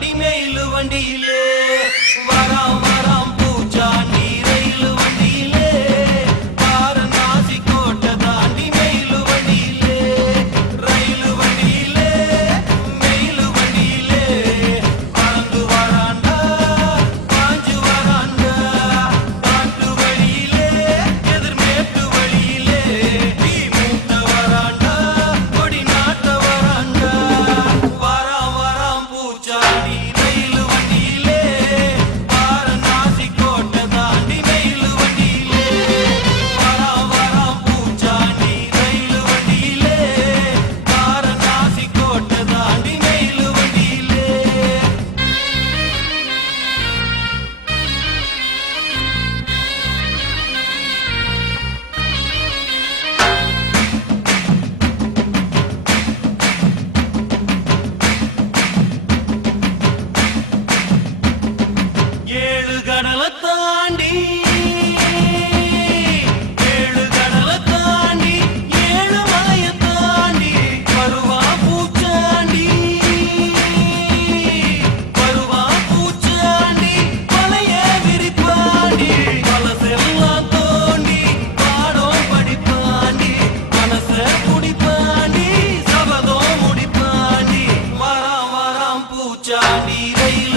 தாண்டி மெயிலு வண்டியிலே வராம் வராம் பூச்சாண்டி ரயிலு வண்டியிலே வாரணாசி கோட்டை தாண்டி மெயிலு வண்டியிலே ரயிலு வண்டியிலே மெயிலு வண்டியிலே பறந்து வராண்டா பாஞ்சு வராண்டா காட்டு வழியிலே எதிர்மேட்டு வழியிலே நீ மூட்ட வராண்டா கொடி நாட்ட வராண்டா வராம் வராம் பூச்சாண்டி ரயிலு வண்டியிலே வாரணாசி கோட்டை தாண்டி மெயிலு வண்டியிலே வராம் வராம் பூச்சாண்டி ரயிலு வண்டியிலே வாரணாசி கோட்டை தாண்டி மெயிலு வண்டியிலே ஏழு கடலை தாண்டி ஏழு கடலை தாண்டி ஏழு மலையை தாண்டி வருவா பூச்சாண்டி வருவா பூச்சாண்டி மலைய விரிப்பாண்டி மனசெல்லாம் தோண்டி பாடம் படிப்பாண்டி மனச குடிப்பாண்டி சபதம் முடிப்பாண்டி வராம் வராம் பூச்சாண்டி ரயில்